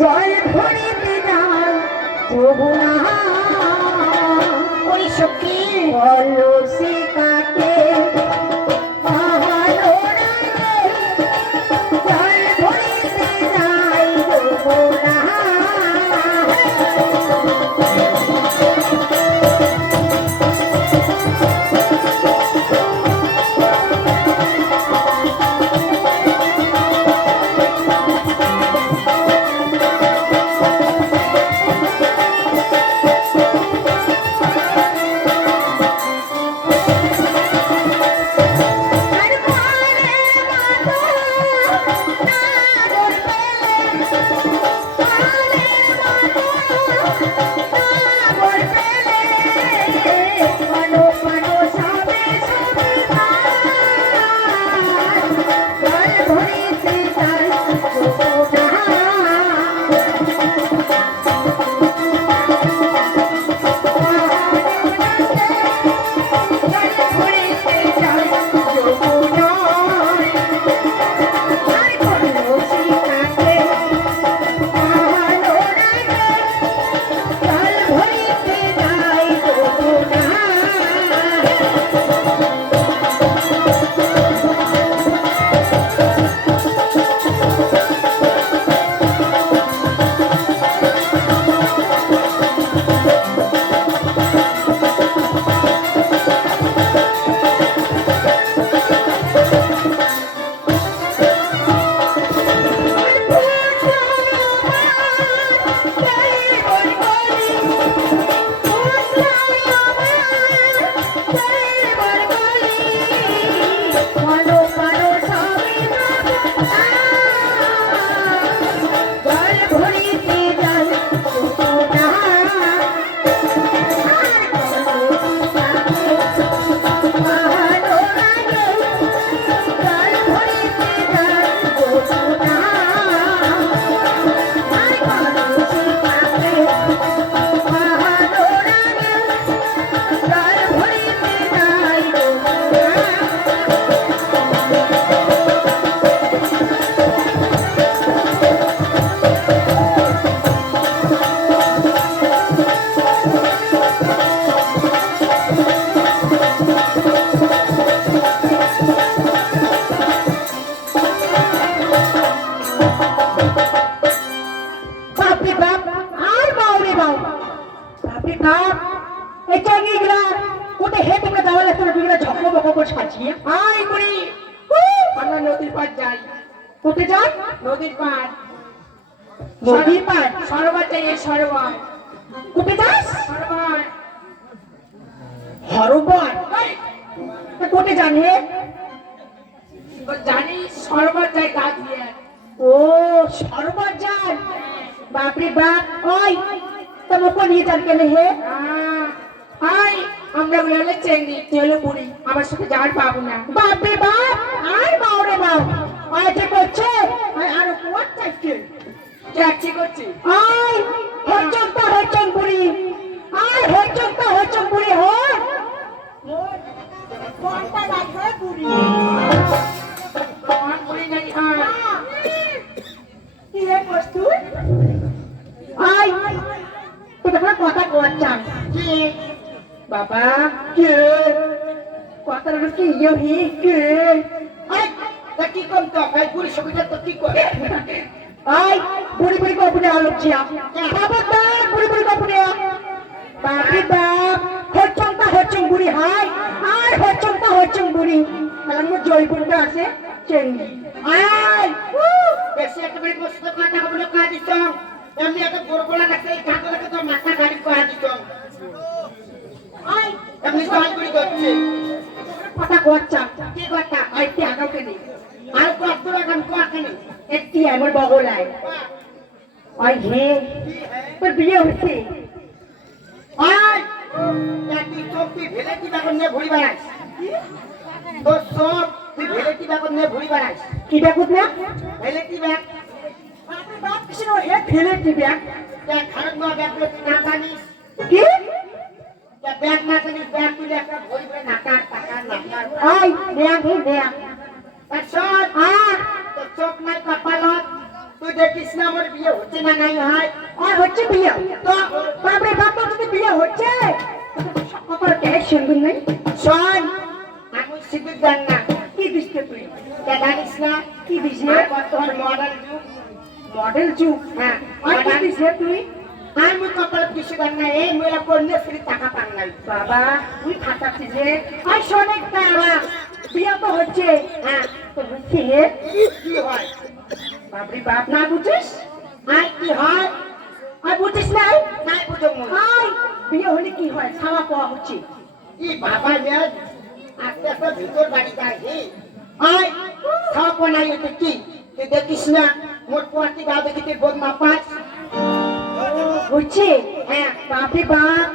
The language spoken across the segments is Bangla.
জল ভরিতে যাই না। ওই সখী বলো কাকে চাঙ্গিগুলা কোটে হে তোমরা দাওয়া লাগতে বিগুলা ঝকমো বকো আই করি আমরা নদীর পার যাই। কোটে যান নদীর পার নদীর পার সরোবর যাই সরোবর। কোটে যাস? সরোবর। হরবর কোটে যান হে। জানি সরোবর যাই গা দিয়ে। ও সরোবর যান বাপরে বাপ ওই তা মুখ নিয়ে যান কেন হে? আমরা বলে চেঙ্গি তুই হলো বুড়ি আমার সাথে যাওয়ার পাবো না। বাপরে বাপ আর বাউরে বাউ আয় করছে আর কোয়ার চাইছে। করছি আয় হরচন বুড়ি আয় হরচন্তা হরচন বুড়ি হর। কোনটা লাগবে বুড়ি। আমার বুড়ি নাই আর কি রে বস্তু? আয় তোদের কোনো কথা কোয়াচ্ছাম কি? বাবা কে? কথা হলো কি ইয়ে হি কে? আই তা কি কম তো? ভাই বুড়ি সবিতা তো কি করে? আয় বুড়ি বুড়ি কপুনে আলোচিয়া খবরদার বুড়ি বুড়ি কপুনে বাপরে বাপ হরচন্তা হরচন বুড়ি হাই আর হরচন্তা হরচন বুড়ি। আমার মো জয়পুরটা আছে চেঙ্গি আয় বেশি একেবারে বসে কথা বলে কাজ দিত এমনি এত বড় বড় লাগছে কোয়াচ্ছা কি কথা আয় তে আগাও কেনে? আর কত দূর এখন কোয়াখানে একটি আমার বগলায়? আয় হে তোর বিয়ে হচ্ছে? আয় একটি চোখটি ভেলে কি বাগন নিয়ে ঘুরি বেড়াস তোর সব তুই ভেলে কি বাগন নিয়ে ঘুরি বেড়াস কি দেখুত না ভেলে কি ব্যাগ? বাপরে বাপ কিসের হে ফেলে দিবে দেখ খারাপ না ব্যাগ তুই না জানিস? কি? ব্যাগ না জানিস ব্যাগ তুলে একটা নাকার টাকা আয় দেয়া হে দেয়া? আর তোর চোখ নাই কপালত। তুই দেখিস না আমার বিয়ে হচ্ছে না নাই হয়। আর হচ্ছে বিয়ে? তো বাপরে বাপ যদি বিয়ে হচ্ছে? কপাল কে সুন্দর নেই। শোন আমি সিদ্দিক জান না। কি দিচ্ছে তুই? জানিস না? কি দিছে বর্তমান মডেল যুগ। মডেল যুগ? হ্যাঁ আর কি দিছে তুই? আমি কপালে কিছু জান না। এই মেয়েরা কন্যাশ্রী টাকা পান নাই বাবা তুই ফাটাচ্ছিস যে আর শোনে তারা বিয়ে তো হচ্ছে। হ্যাঁ তো হচ্ছে কি হয়? বাপরে বাপ না বুঝিস? আর কি হয়? আর বুঝিস নাই? নাই বুঝো মুই বিয়ে হলে কি হয়? ছাওয়া পাওয়া হচ্ছে। বাবা মেয়ে আস্তে আস্তে ভিতর বাড়ি যাই আয় খাওয়া নাই এটা কি? তুই দেখিস না? মোট পোয়াতি গা দেখি তুই বদমা পাস হচ্ছে হ্যাঁ বাপরে বাপ।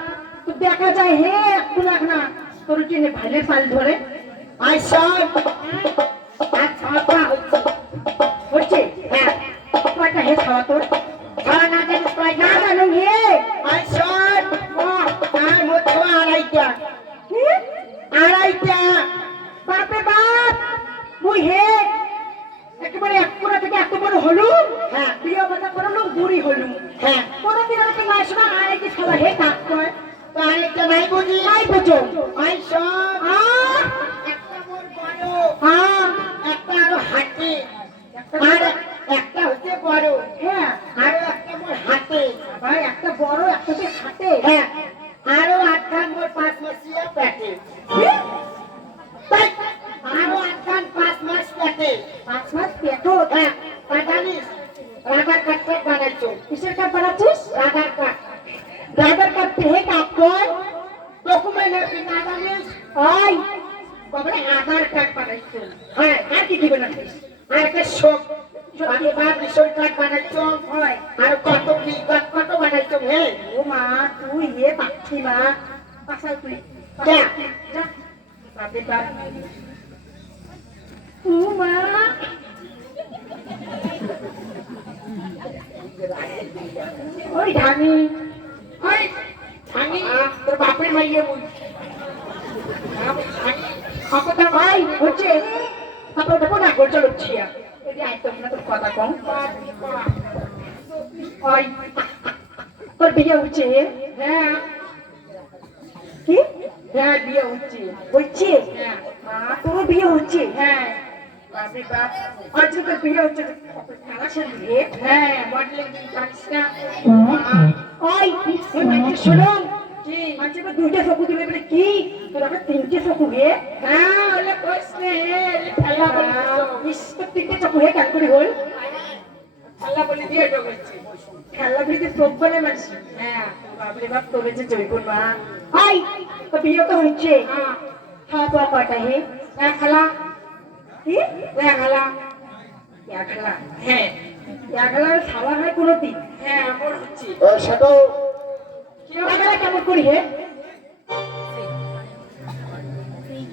তো দেখা যায় হে একটু লাগ না তোর জন্য ভাইলের পাল ধরে আয় সব আর খাওয়া পাওয়া হচ্ছে হচ্ছে হ্যাঁ কয়টা হে খাওয়া তোর খাওয়া না জানিস পাই না না জানো হে পেটে পাঁচ মাস পেটো হ্যাঁ জানিস রাবার কাটতে বানাইছো কিসের কার্ড বানাচ্ছিস? রাবার কাট ড্রাইভার কার্ড হে কাক কয় ডকুমেন্ট আছে না জানিস আই বাবারে আধার কার্ড বানাইছো হ্যাঁ আর কি কি বানাচ্ছিস? আর একটা শোক বাকি কার্ড বানাইছো হয় আর কত কি কত কত বানাইছো হে ও মা তুই হে পাচ্ছি মা পাশাল তুই যা। যা বাপরে বাপ ও মা ওই ধানি ওই আমি তোর বাপের মাইয়ে বল আপনা ভাই হচ্ছে আপনার দেখো না গোল চলছি এদি আইতো না তোর কথা কম ওই তোর বিয়ে হচ্ছে হ্যাঁ। কি? হ্যাঁ বিয়ে হচ্ছে। হচ্ছে? হ্যাঁ। মা তোর বিয়ে হচ্ছে? হ্যাঁ। হচ্ছে সাথে হ্যাঁ মডেলিং জানিস না। ওই ওই মাঝে শোনো। কি তো দুইটা চকু দিবে বলে কি? তোর আবার তিনটে চকু হে? হ্যাঁ ওলে কইস নে খেলা বলি ইস তিনটে চকু হে কেন করে হল? খেলা বলি দিয়ে ঢোকেছি খেলা বিতে চোখ বলে মানুষ হ্যাঁ। বাপরে বাপ তোরে যে জয় করবা হাই তো বিয়ে তো হচ্ছে। হ্যাঁ। খাওয়া পাওয়া কয়টা হে? এক খেলা। কি? এক খেলা এক হ্যাঁ। এক খেলা হয় কোনো দিন হ্যাঁ আমার হচ্ছে। সেটাও কি এক কেমন করি হে?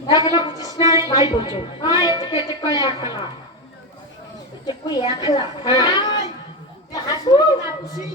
এক খেলা বুঝিস না নাই বলছো হ্যাঁ এটা কেটে কয় এক খেলা কই এক খেলা হ্যাঁ। হাসি না খুশি?